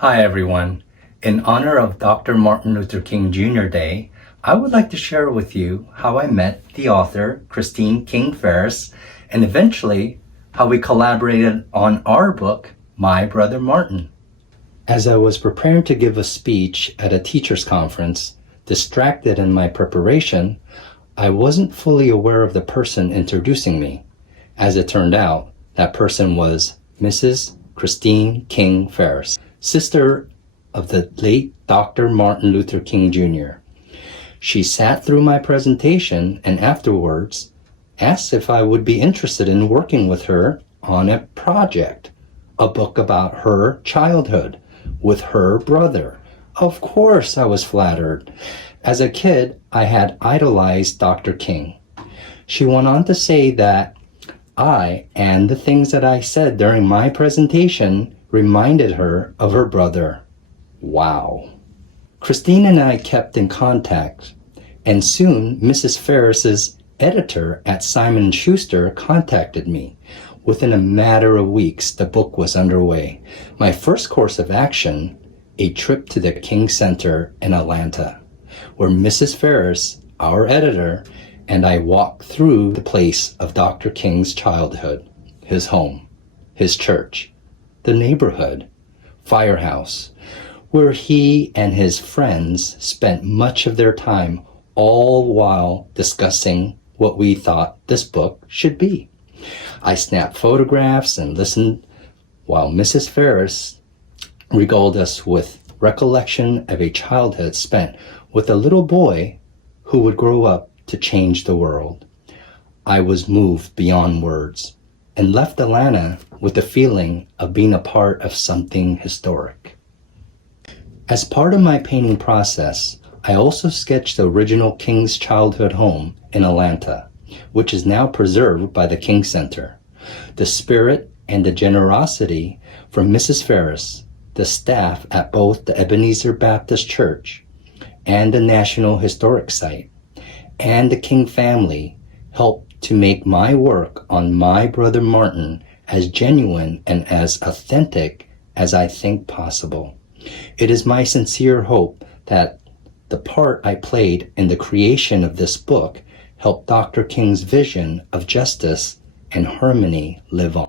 Hi everyone. In honor of Dr. Martin Luther King Jr. Day, I would like to share with you how I met the author, King Farris, and eventually how we collaborated on our book, My Brother Martin. As I was preparing to give a speech at a teacher's conference, distracted in my preparation, I wasn't fully aware of the person introducing me. As it turned out, that person was Mrs. King Farris, sister of the late Dr. Martin Luther King Jr. She sat through my presentation and afterwards asked if I would be interested in working with her on a project, a book about her childhood with her brother. Of course I was flattered. As a kid, I had idolized Dr. King. She went on to say that I and the things that I said during my presentation reminded her of her brother. Wow. Christine and I kept in contact, and soon Mrs. Farris's editor at Simon and Schuster contacted me. Within a matter of weeks, the book was underway. My first course of action, a trip to the King Center in Atlanta, where Mrs. Farris, our editor, and I walked through the place of Dr. King's childhood, his home, his church, the neighborhood, firehouse, where he and his friends spent much of their time, all while discussing what we thought this book should be. I snapped photographs and listened while Mrs. Farris regaled us with recollection of a childhood spent with a little boy who would grow up to change the world. I was moved beyond words and left Atlanta with the feeling of being a part of something historic. As part of my painting process, I also sketched the original King's childhood home in Atlanta, which is now preserved by the King Center. The spirit and the generosity from Mrs. Farris, the staff at both the Ebenezer Baptist Church and the National Historic Site, and the King family helped to make my work on My Brother Martin as genuine and as authentic as I think possible. It is my sincere hope that the part I played in the creation of this book helped Dr. King's vision of justice and harmony live on.